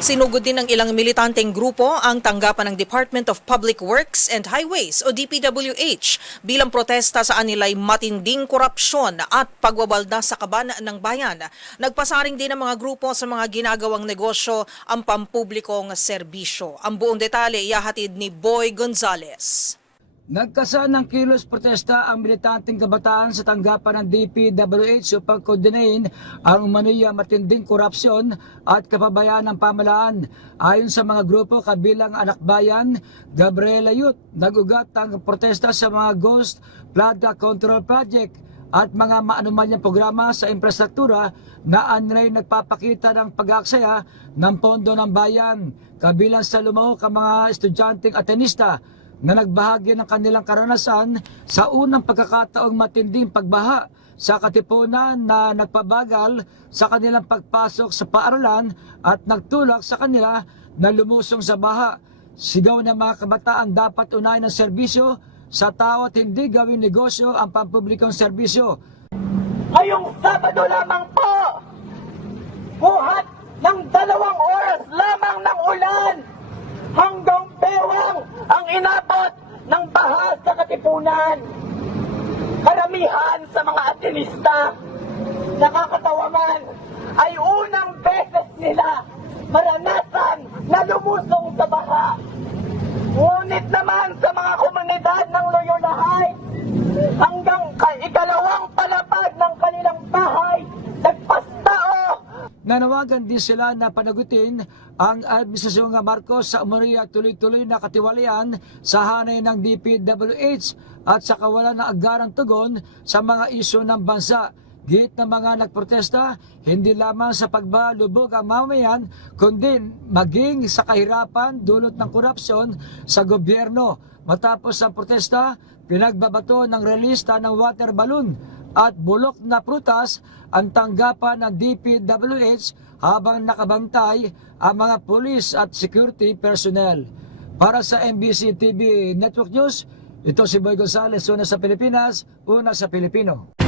Sinugod din ng ilang militanteng grupo ang tanggapan ng Department of Public Works and Highways o DPWH bilang protesta sa anilay matinding korupsyon at pagwabalda sa kaban ng bayan. Nagpasaring din ang mga grupo sa mga ginagawang negosyo ang pampublikong serbisyo. Ang buong detalye ihahatid ni Boy Gonzales. Nagkasaan ng kilos protesta ang militanteng kabataan sa tanggapan ng DPWH upang kondenahin ang umano'y matinding korupsyon at kapabayaan ng pamahalaan. Ayon sa mga grupo kabilang Anak Bayan, Gabriela Youth, nagugat ang protesta sa mga Ghost Flood Control Project at mga maanumalyang programa sa infrastruktura na anray nagpapakita ng pag-aaksaya ng pondo ng bayan. Kabilang sa lumahok ang mga estudyanteng Atenista na nagbahagi ng kanilang karanasan sa unang pagkakataong matinding pagbaha sa Katipunan na nagpabagal sa kanilang pagpasok sa paaralan at nagtulak sa kanila na lumusong sa baha. Sigaw ng mga kabataan dapat unahin ng serbisyo sa tao at hindi gawing negosyo ang pampublikong serbisyo. Ngayong Sabado lamang po, buhat ng 2 oras lamang ng ulan hanggang bewang ang inabot ng baha sa Katipunan. Karamihan sa mga Atenista, nakakatawa man, ay unang beses nila maranasan na lumusong sa baha. Ngunit naman sa mga komunidad ng Loyola Heights, hanggang ikalawang palapag ng kanilang bahay, nagpastao. Nanawagan din sila na panagutin ang Administrasyong Marcos sa umano'y tuloy-tuloy na katiwalian sa hanay ng DPWH at sa kawalan ng agarang tugon sa mga isyu ng bansa. Git ng mga nagprotesta, hindi lamang sa pagbalubog ang mamamayan, kundi maging sa kahirapan dulot ng korupsyon sa gobyerno. Matapos ang protesta, pinagbabato ng relista ng water balloon at bulok na prutas ang tanggapan ng DPWH habang nakabantay ang mga pulis at security personnel. Para sa MBC TV Network News, ito si Boy Gonzales, una sa Pilipinas, una sa Pilipino.